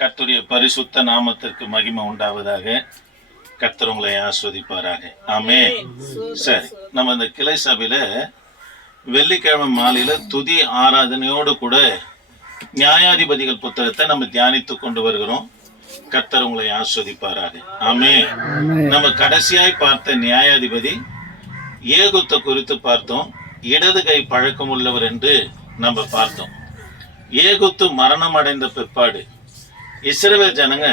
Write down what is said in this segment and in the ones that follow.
கர்த்தருடைய பரிசுத்த நாமத்திற்கு மகிமை உண்டாவதாக. கர்த்தர் உங்களை ஆஸ்வதிப்பாராக. ஆமென். சரி, நம்ம இந்த கிளை சபையில வெள்ளிக்கிழமை மாலையில துதி ஆராதனையோடு கூட நியாயாதிபதிகள் புத்தகத்தை நம்ம தியானித்து கொண்டு வருகிறோம். கர்த்தர் உங்களை ஆஸ்வதிப்பாராக. ஆமென். நம்ம கடைசியாய் பார்த்த நியாயாதிபதி ஏகுத்தை குறித்து பார்த்தோம். இடது கை பழக்கம் உள்ளவர் என்று நம்ம பார்த்தோம். ஏகுத்து மரணம் அடைந்த பிற்பாடு இஸ்ரவேல் ஜனங்க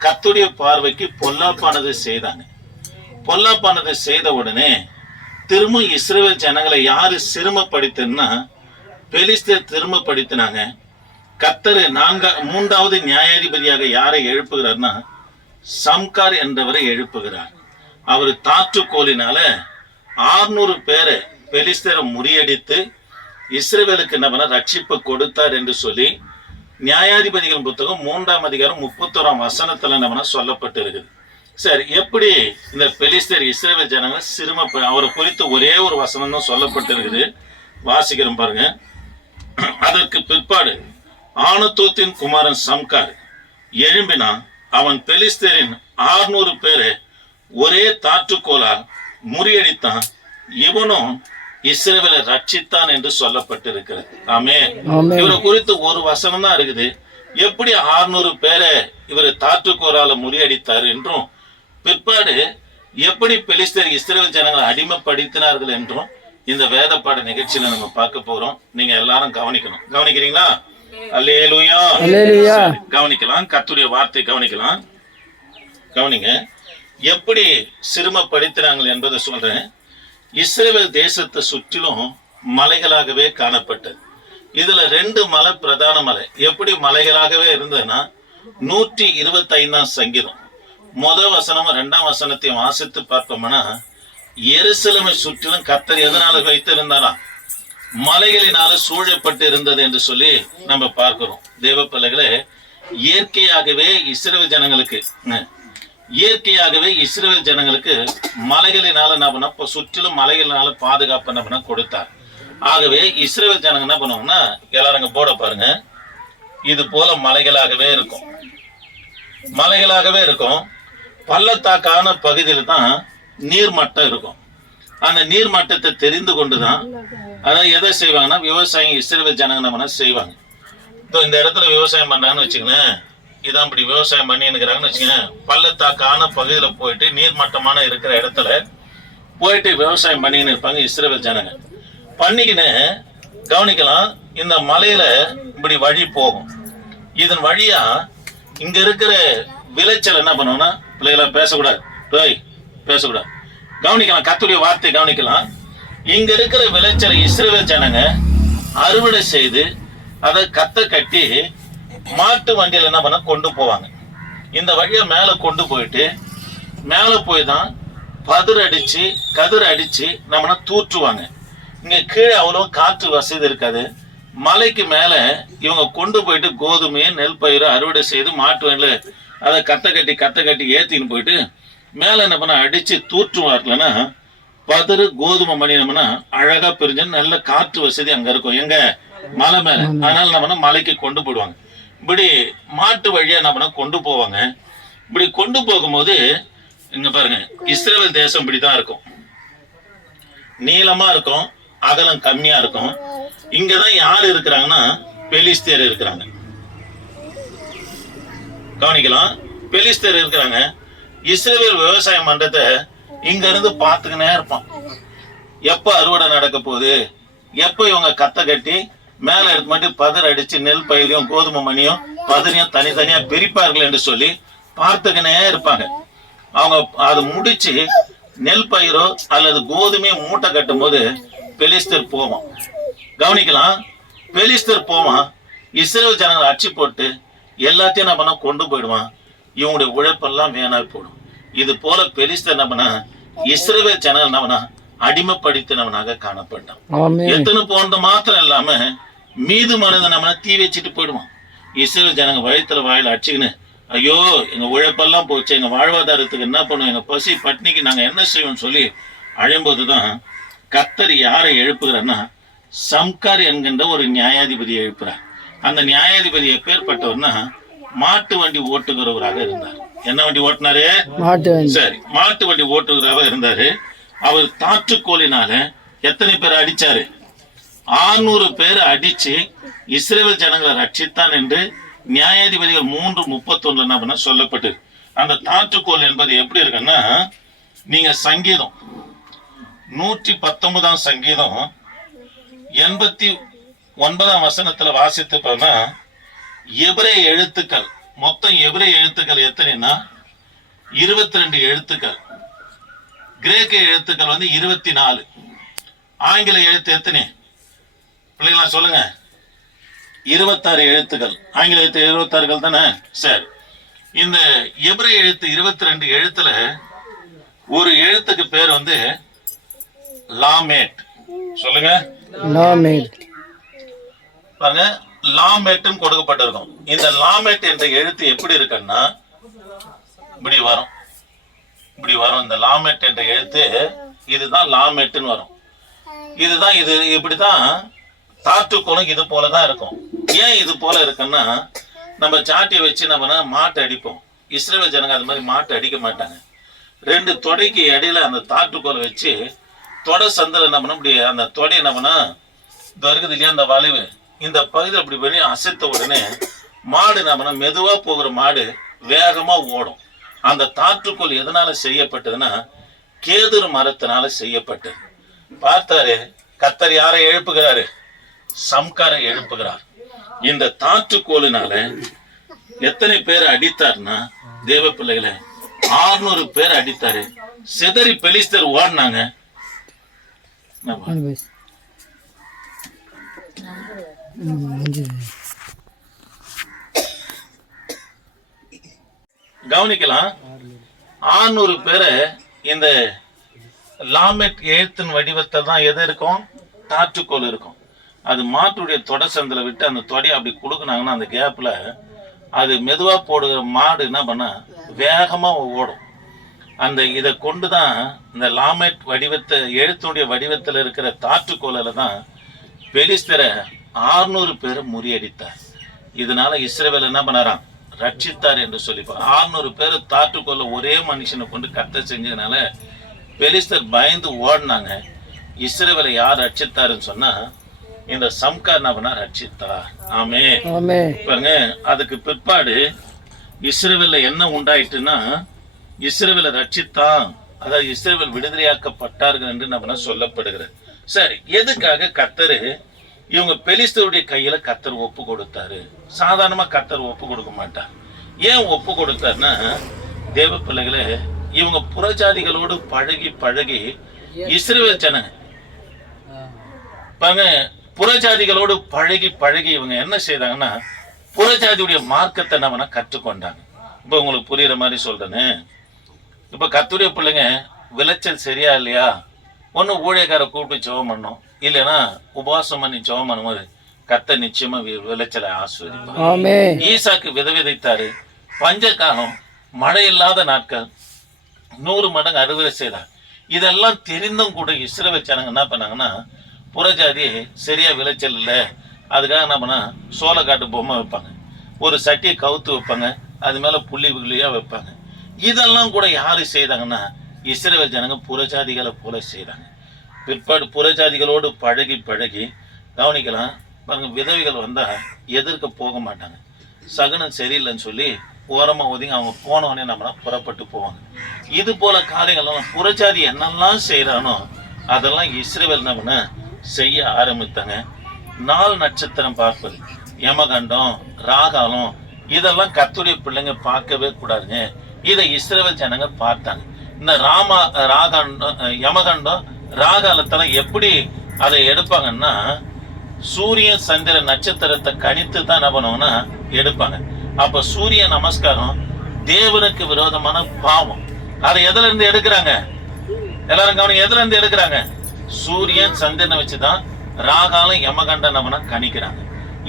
கர்த்தருடைய பார்வைக்கு பொல்லாப்பானதை செய்தாங்க. பொல்லாப்பானதை செய்த உடனே திரும்ப இஸ்ரவேல் ஜனங்களை யாரு சிறுமப்படுத்தினா பெலிஸ்தர் திரும்பப்படுத்தினாங்க. கர்த்தர் மூன்றாவது நியாயாதிபதியாக யாரை எழுப்புகிறார்னா சம்கார் என்றவரை எழுப்புகிறார். அவர் தாற்றுக்கோலினால 600 பேரை பெலிஸ்தரை முறியடித்து இஸ்ரவேலுக்கு என்ன ரட்சிப்பு கொடுத்தார் என்று சொல்லி நியாயாதிபதிகள் புத்தகம் 3ஆம் அதிகாரம் 31ஆம் வசனத்துல நம்ம சொல்லப்பட்டு இருக்குது. சரி, எப்படி இந்த பெலிஸ்தர் இஸ்ரவேல் ஜனங்க அவரை குறித்து ஒரே ஒரு வசனம் தான் சொல்லப்பட்டு இருக்குது. வாசிக்கிறோம் பாருங்க. அதற்கு பிற்பாடு ஆனத்தோத்தின் குமாரன் சம்கார் எழும்பினான். அவன் பெலிஸ்தரின் 600 பேரை ஒரே தாற்றுக்கோலால் முறியடித்தான். இவனும் இஸ்ரவேலை ரட்சித்தான் என்று சொல்லப்பட்டிருக்கிறது. ஆமென். இவரை குறித்து ஒரு வசனம் தான் இருக்குது. எப்படி 600 பேரை இவர் தாற்றுக்கோலால முறியடித்தார் என்றும் பிற்பாடு எப்படி பெலிஸ்தர் இஸ்ரவேல் ஜனங்களை அடிமைப்படுத்தினார்கள் என்றும் இந்த வேத பாட நிகழ்ச்சியில நம்ம பார்க்க போறோம். நீங்க எல்லாரும் கவனிக்கணும். கவனிக்கிறீங்களா? அல்லேலூயா. கவனிக்கலாம். கர்த்தருடைய வார்த்தை கவனிக்கலாம். கவனிங்க. எப்படி சிறுமப்படுத்தினாங்க என்பதை சொல்றேன். இஸ்ரவேல் தேசத்தை சுற்றிலும் மலைகளாகவே காணப்பட்டது. இதுல 2 மலை பிரதான மலை. எப்படி மலைகளாகவே இருந்ததுன்னா 125ஆம் சங்கீதம் முதல் வசனமும் 2ஆம் வசனத்தையும் வாசித்து பார்த்தோம்னா எருசலேமை சுற்றிலும் கர்த்தர் எதனால வைத்திருந்தாரா? மலைகளினால சூழப்பட்டு இருந்தது என்று சொல்லி நம்ம பார்க்கிறோம். தேவ பிள்ளைகளே, இயற்கையாகவே இஸ்ரவேல் ஜனங்களுக்கு மலைகளினால என்ன சுற்றிலும் மலைகளினால பாதுகாப்பு என்ன கொடுத்தார். ஆகவே இஸ்ரவேல் ஜனங்க என்ன பண்ணுவாங்கன்னா எல்லாரும் போட பாருங்க. இது போல மலைகளாகவே இருக்கும். பள்ளத்தாக்கான பகுதியில் தான் நீர்மட்டம் இருக்கும். அந்த நீர்மட்டத்தை தெரிந்து கொண்டுதான் அதாவது எதை செய்வாங்கன்னா விவசாயம் இஸ்ரவேல் ஜனங்க என்ன செய்வாங்க. இந்த இடத்துல விவசாயம் பண்றாங்கன்னு வச்சுக்கோங்க. இதான் இப்படி விவசாயம் பண்ணிருக்கிறாங்கன்னு வச்சுக்கோங்க. பள்ளத்தாக்கான பகுதியில போயிட்டு நீர்மட்டமான இருக்கிற இடத்துல போயிட்டு விவசாயம் பண்ணின்னு இருப்பாங்க இஸ்ரவேல் ஜனங்க. பண்ணிக்கின்னு கவனிக்கலாம். இந்த மலையில இப்படி வழி போகும். இதன் வழியா இங்க இருக்கிற விளைச்சல் என்ன பண்ணுவோம்னா பிள்ளைகளா பேசக்கூடாது. கவனிக்கலாம். கர்த்தருடைய வார்த்தை கவனிக்கலாம். இங்க இருக்கிற விளைச்சலை இஸ்ரவேல் ஜனங்க அறுவடை செய்து அதை கத்த கட்டி மாட்டு வண்டியில என்ன பண்ண கொண்டு போவாங்க. இந்த வழியை மேல கொண்டு போயிட்டு மேல போய் தான் கதிர் அடிச்சு நம்ம தூற்றுவாங்க. இங்க கீழே அவ்வளவு காற்று வசதி இருக்காது. மலைக்கு மேல இவங்க கொண்டு போயிட்டு கோதுமையை நெல் பயிரை அறுவடை செய்து மாட்டு வண்டியில அதை கத்த கட்டி ஏத்தின்னு போயிட்டு மேல என்ன பண்ண அடிச்சு தூற்றுவார்கள்னா கோதுமை மணி நம்மனா அழகா பிரிஞ்சு நல்ல காற்று வசதி அங்க இருக்கும். எங்க மலை மேல. அதனால நம்ம மலைக்கு கொண்டு போயிடுவாங்க. இப்படி மாட்டு வழியா நம்ம கொண்டு போவாங்க. இப்படி கொண்டு போகும்போது இங்க பாருங்க, இஸ்ரவேல் தேசம் இப்படிதான் இருக்கும். நீளமா இருக்கும், அகலம் கம்மியா இருக்கும். இங்கதான் யாரு இருக்கிறாங்கன்னா பெலிஸ்தர் இருக்கிறாங்க. கவனிக்கலாம். பெலிஸ்தர் இருக்கிறாங்க. இஸ்ரவேல் விவசாயம் பண்றத இங்க இருந்து பாத்துக்கினே இருப்பான். எப்ப அறுவடை நடக்க போகுது, எப்ப இவங்க கத்த கட்டி மேல எடுத்து மட்டும் பதர் அடிச்சு நெல் பயிரையும் கோதுமை மணியும் பதரையும் தனித்தனியா பிரிப்பார்கள் என்று சொல்லி பார்த்துக்கினே இருப்பாங்க. அவங்க அது முடிச்சு நெல் பயிரோ அல்லது கோதுமையை மூட்டை கட்டும் போது பெலிஸ்தர் போவான். கவனிக்கலாம். பெலிஸ்தர் போவான். இஸ்ரவேல் ஜனங்களை அச்சு போட்டு எல்லாத்தையும் என்ன பண்ண கொண்டு போயிடுவான். இவங்களுடைய உழைப்பெல்லாம் வீணா போடும். இது போல பெலிஸ்தர் என்ன பண்ண இஸ்ரவேல் ஜனங்கள் என்ன அடிமைப்படுத்தினவனாக காணப்பட்டான். எத்தனை போன்ற மாத்திரம் இல்லாம மீது மனதை நம்ம தீ வச்சுட்டு போயிடுவான். இஸ்ரவேல் ஜனங்க வயிற்றுல வாயில அடிச்சுக்கின்னு ஐயோ எங்க உழைப்பெல்லாம் போச்சு, எங்க வாழ்வாதாரத்துக்கு என்ன பண்ணுவோம், எங்க பசி பட்னிக்கு நாங்க என்ன செய்வோம் சொல்லி அழும்போதுதான் கர்த்தர் யாரை எழுப்புகிறார்னா சம்கார் என்கின்ற ஒரு நியாயாதிபதியை எழுப்புறார். அந்த நியாயாதிபதி எப்பேற்பட்டவர்னா மாட்டு வண்டி ஓட்டுகிறவராக இருந்தார். என்ன வண்டி ஓட்டினாரு? சரி, மாட்டு வண்டி ஓட்டுகிறவராக இருந்தாரு. அவர் தாற்றுக்கோலினால எத்தனை பேர் அடிச்சாரு? 600 பேர் அடிச்சு இஸ்ரவேல் ஜனங்களை ரட்சித்தான் என்று நியாயாதிபதிகள் 3:31 என்ன பண்ண சொல்லப்பட்டு. அந்த தாற்றுக்கோல் என்பது எப்படி இருக்குன்னா, நீங்க சங்கீதம் 119 சங்கீதம் 89 வசனத்துல வாசித்து போனா, எபிரேய எழுத்துக்கள் மொத்தம் எபிரேய எழுத்துக்கள் எத்தனைன்னா 22 எழுத்துக்கள். கிரேக்க எழுத்துக்கள் 24. ஆங்கில எழுத்து எத்தனை பிள்ளைங்களா சொல்லுங்க? 26 எழுத்துக்கள். ஆங்கில எழுத்து 26 தானே? சரி, இந்த எபிரேய எழுத்து 22 எழுத்துல ஒரு எழுத்துக்கு பேர் லாமேட். சொல்லுங்க, லாமேட். பாருங்க, லாமேட்னு கொடுக்கப்பட்டிருக்கும். இந்த லாமேட் என்ற எழுத்து எப்படி இருக்குன்னா இப்படி வரும், இப்படி வரும். இந்த லாமேட் என்ற எழுத்து இதுதான் லாமேட்னு வரும். இதுதான் இது இப்படிதான் தாற்றுக்கோளும் இது போலதான் இருக்கும். ஏன் இது போல இருக்குன்னா, நம்ம சாட்டியை வச்சு நம்ம மாட்டை அடிப்போம். இஸ்ரவேல் ஜனங்க அது மாதிரி மாட்டை அடிக்க மாட்டாங்க. 2 தொடைக்கு இடையில அந்த தாற்றுக்கோலை வச்சு தொடை சந்தில என்ன பண்ண இப்படி அந்த தொடை என்ன பண்ணா இது இருக்குது இல்லையா, அந்த வளைவு இந்த பகுதியில் அப்படி பண்ணி அசைத்த உடனே மாடு என்ன பண்ண மெதுவா போகிற மாடு வேகமா ஓடும். அந்த தாற்றுக்கோல் எதனால செய்யப்பட்டதுன்னா கேதுரு மரத்தினால செய்யப்பட்டது. பார்த்தாரு, கர்த்தர் யாரை எழுப்புகிறாரு? சம்காரை எழுப்புகிறார். இந்த தாற்றுக்கோலினால எத்தனை பேர் அடித்தார்னா, தேவ பிள்ளைகளை 600 பேர் அடித்தாரு. சிதறி பெலிஸ்தர் ஓடினாங்க. கவனிக்கலாம், 600 பேரை இந்த லாமெட் எழுத்தின் வடிவத்தில் தான் எது இருக்கும்? தாற்றுக்கோல் இருக்கும். அது மாட்டுடைய தொடை சந்தில விட்டு அந்த தொடையை அப்படி கொடுக்குனாங்கன்னா அந்த கேப்ல அது மெதுவா போடுகிற மாடு என்ன பண்ண வேகமா ஓடும். அந்த இதை கொண்டுதான் இந்த லாமெட் வடிவத்தை எழுத்துடைய வடிவத்தில் இருக்கிற தாற்றுக்கோலில தான் பெலிஸ்தரை 600 பேரை முறியடித்தார். இதனால இஸ்ரவேல் என்ன பண்ணாராம்? ரட்சித்தார் என்று சொல்லிப்பார். 600 பேர் தாற்றுக்கோல ஒரே மனுஷனை கொண்டு கர்த்தர் செஞ்சதுனால பெலிஸ்தர் பயந்து ஓடினாங்க. இஸ்ரவேலை யார் ரட்சித்தாருன்னு சொன்னா இந்த சம்கார் என்ன பண்ணா ரட்சித்தார். ஆமே. பாருங்க, அதுக்கு பிற்பாடு இஸ்ரவேல்ல என்ன உண்டாயிட்டுன்னா இஸ்ரவேலை ரட்சித்தான், அதாவது இஸ்ரவேல் விடுதலையாக்கப்பட்டார்கள் என்று நம்ம சொல்லப்படுகிறது. சரி, எதுக்காக கர்த்தர் இவங்க பெலிஸ்தருடைய கையில கர்த்தர் ஒப்பு கொடுத்தாரு? சாதாரணமா கர்த்தர் ஒப்பு கொடுக்க மாட்டார். ஏன் ஒப்பு கொடுத்தாருன்னா, தேவ பிள்ளைகளே, இவங்க புறஜாதிகளோடு பழகி பழகி இஸ்ரவேல் ஜனங்க பாருங்க, புறஜாதிகளோடு பழகி பழகி இவங்க என்ன செய்தாங்கன்னா புறஜாதியுடைய மார்க்கத்தை நம்ம கற்றுக்கொண்டாங்க. இப்ப உங்களுக்கு புரியுற மாதிரி சொல்றேன்னு, இப்ப கர்த்தருடைய பிள்ளைங்க விளைச்சல் சரியா இல்லையா, ஒண்ணு ஊழியக்கார கூப்பிட்டு ஜெபம் பண்ணோம், இல்லைன்னா உபவாசம் பண்ணி ஜெபம் பண்ணும்போது கர்த்தர் நிச்சயமா விளைச்சலை ஆசீர்வதிப்பார். ஈசாக்கு விதைத்தாரு. பஞ்ச காலம், மழை இல்லாத நாட்கள், 100 மடங்கு அறுவடை செய்தார். இதெல்லாம் தெரிந்தும் கூட இஸ்ரவேல் ஜனங்க என்ன பண்ணாங்கன்னா, புறஜாதி சரியா விளைச்சல் இல்லை, அதுக்காக என்ன பண்ணா சோளக்காட்டு பொம்மை வைப்பாங்க, ஒரு சட்டியை கவுத்து வைப்பாங்க, அது மேல புள்ளி புள்ளியா வைப்பாங்க. இதெல்லாம் கூட யாரு செய்தாங்கன்னா இஸ்ரவேல் ஜனங்க புறஜாதிகளை போல செய்தாங்க. பிற்பாடு புறஜாதிகளோடு பழகி பழகி கவனிக்கலாம் பாருங்க, விதவைகள் வந்தா எதிர்க்க போக மாட்டாங்க. சகுனம் சரியில்லைன்னு சொல்லி ஓரமா ஒதுங்கி அவங்க போனவனே நம்ம புறப்பட்டு போவாங்க. இது போல காரியங்கள்லாம் புறஜாதி என்னெல்லாம் செய்யறானோ அதெல்லாம் இஸ்ரவேல் என்ன செய்ய ஆரம்பித்தாங்க. 4 நட்சத்திரம் பார்ப்பது, யமகண்டம், ராகாலம், இதெல்லாம் கர்த்தருடைய பிள்ளைங்க பார்க்கவே கூடாதுங்க. இதை இஸ்ரவேல் ஜனங்க பார்த்தாங்க. இந்த யமகண்டம் ராகாலத்தெல்லாம் எப்படி அதை எடுப்பாங்கன்னா, சூரியன் சந்திர நட்சத்திரத்தை கணித்து தான் என்ன பண்ணுவோம்னா எடுப்பாங்க. அப்ப சூரிய நமஸ்காரம் தேவனுக்கு விரோதமான பாவம். அதை எதுல இருந்து எடுக்கிறாங்க? எல்லாரும் கவனம், எதுல இருந்து எடுக்கிறாங்க? சூரியன் சந்திரனை வச்சுதான் ராகாலம் யமகண்டம் நம்ம கணிக்கிறாங்க.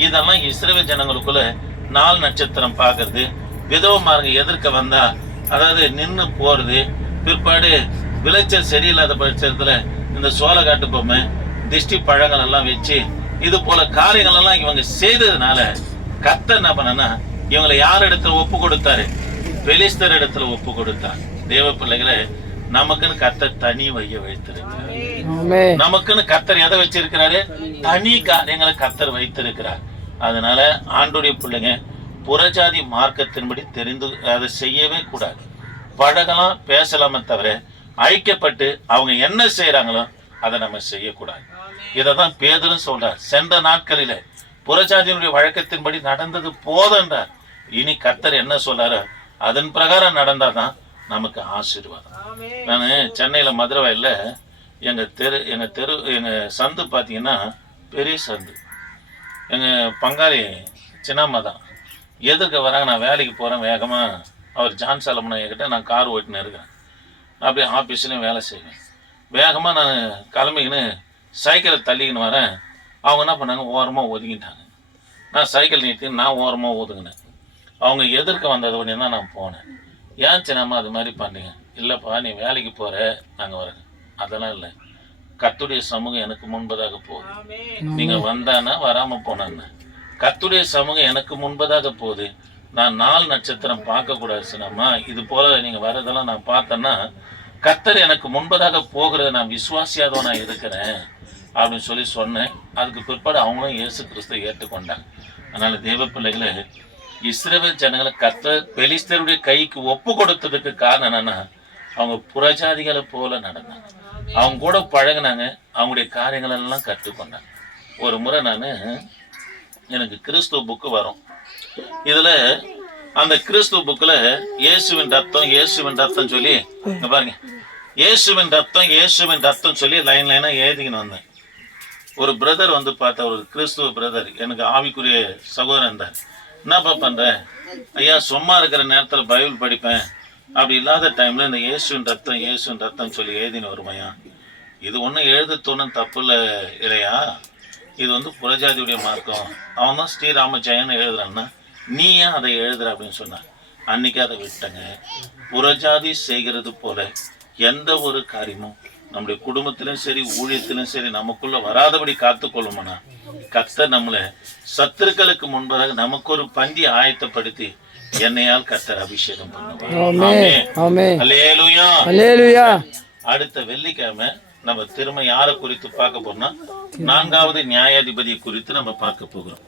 இதெல்லாம் இஸ்ரவேல் ஜனங்களுக்குள்ள 4 நட்சத்திரம் பார்க்கறது, விதவமார்ங்க எதிர்க்க வந்தா அதாவது நின்று போறது, பிற்பாடு விளைச்சல் சரியில்லாத பட்சத்துல இந்த சோளக்காட்டு பொம்மை, திஷ்டி பழங்கள் எல்லாம் வச்சு இது போல காரியங்கள் எல்லாம் இவங்க செய்ததுனால கர்த்தர் என்ன பண்ணனா இவங்களை யார் இடத்துல ஒப்பு கொடுத்தாரு? பெலிஸ்தர் இடத்துல ஒப்பு கொடுத்தார். தேவ பிள்ளைகளை, நமக்குன்னு கர்த்தர் தனி வைய வைத்திருக்கிறார். நமக்குன்னு கர்த்தர் எதை வச்சிருக்கிறாரு? தனி காரியங்களை கர்த்தர் வைத்திருக்கிறார். அதனால ஆண்டுடைய பிள்ளைங்க புறஜாதி மார்க்கத்தின்படி தெரிந்து அதை செய்யவே கூடாது. பழகலாம், பேசலாமே தவிர ஐக்கியப்பட்டு அவங்க என்ன செய்யறாங்களோ அதை நம்ம செய்யக்கூடாது. இதைதான் பேதுரு சொல்றார். சென்ற நாட்களில புறஜாதியினுடைய வழக்கத்தின்படி நடந்தது போதன்றார். இனி கர்த்தர் என்ன சொல்றாரு அதன் பிரகாரம் நடந்தாதான் நமக்கு ஆசீர்வாதம். நான் சென்னையில மதுரவாயில எங்க சந்து பார்த்தீங்கன்னா பெரிய சந்து. எங்க பங்காளி சின்னம்மா தான் எதிர்க்க வராங்க. நான் வேலைக்கு போறேன் வேகமா. அவர் ஜான் சாலமன் என்கிட்ட நான் கார் ஓட்டின்னு இருக்கிறேன். அப்படியே ஆஃபீஸ்லையும் வேலை செய்வேன். வேகமாக நான் கிளம்பிக்கின்னு சைக்கிளை தள்ளிக்கின்னு வரேன். அவங்க என்ன பண்ணாங்க, ஓரமாக ஒதுங்கிட்டாங்க. நான் சைக்கிள் நீட்டி நான் ஓரமாக ஒதுங்கினேன். அவங்க எதிர்க்க வந்தது உடனே தான் நான் போனேன். ஏன் சின்னம்மா அது மாதிரி பண்ணீங்க? இல்லைப்பா, நீ வேலைக்கு போகிற, நாங்கள் வரேன். அதெல்லாம் இல்லை, கர்த்தருடைய சமூகம் எனக்கு முன்பதாக போகுது. நீங்கள் வந்தானா வராமல் போனேன்னு. கர்த்தருடைய சமூகம் எனக்கு முன்பதாக போகுது. நான் 4 நட்சத்திரம் பார்க்கக்கூடாது சின்னம்மா. இது போல நீங்கள் வர்றதெல்லாம் நான் பார்த்தேன்னா கர்த்தர் எனக்கு முன்பதாக போகிறத நான் விசுவாசியாதவ நான் இருக்கிறேன் அப்படின்னு சொல்லி சொன்னேன். அதுக்கு பிற்பாடு அவங்களும் இயேசு கிறிஸ்துவை ஏற்றுக்கொண்டாங்க. அதனால தேவ பிள்ளைகளை, இஸ்ரவேல் ஜனங்களை கர்த்தர் பெலிஸ்தருடைய கைக்கு ஒப்பு கொடுத்ததுக்கு காரணம் என்னன்னா, அவங்க புறஜாதிகளை போல நடந்தாங்க. அவங்க கூட பழகினாங்க, அவங்களுடைய காரியங்கள் எல்லாம் கற்றுக்கொண்டாங்க. ஒரு முறை எனக்கு கிறிஸ்துவ புக்கு வரும். இதுல அந்த கிறிஸ்துவ புக்ல இயேசுவின் ரத்தம் சொல்லி இங்க பாருங்க, இயேசுவின் ரத்தம் சொல்லி லைனா எழுதிக்கின்னு வந்தேன். ஒரு பிரதர் பார்த்தா, ஒரு கிறிஸ்துவ பிரதர், எனக்கு ஆவிக்குரிய சகோதரன் இருந்தார். என்னப்பா பண்ற? ஐயா, சும்மா இருக்கிற நேரத்துல பைபிள் படிப்பேன், அப்படி இல்லாத டைம்ல இந்த இயேசுவின் ரத்தம் சொல்லி எழுதின்னு வருமையா. இது ஒன்றும் எழுதுத்தோன்னு தப்பு இல்லையா? இது புறஜாதியுடைய மார்க்கம். அவன் தான் ஸ்ரீராமஜெயன்னு எழுதுறான்னா நீ ஏன் அதை எழுதுற அப்படின்னு சொன்னான். அன்னைக்கு அதை விட்டங்க. புறஜாதி செய்கிறது போல எந்த ஒரு காரியமும் நம்முடைய குடும்பத்திலும் சரி ஊழியத்திலும் சரி நமக்குள்ள வராதபடி காத்துக்கொள்ளுமானா, கர்த்தர் நம்மளை சத்துருக்களுக்கு முன்பதாக நமக்கு ஒரு பந்தி ஆயத்தப்படுத்தி என்னையால் கர்த்தர் அபிஷேகம் பண்ணுவார். அல்லேலூயா. அடுத்த வெள்ளிக்கிழமை நம்ம திரும்ப யாரை குறித்து பார்க்க போறோம்னா, 4வது நியாயாதிபதியை குறித்து நம்ம பார்க்க போகிறோம்.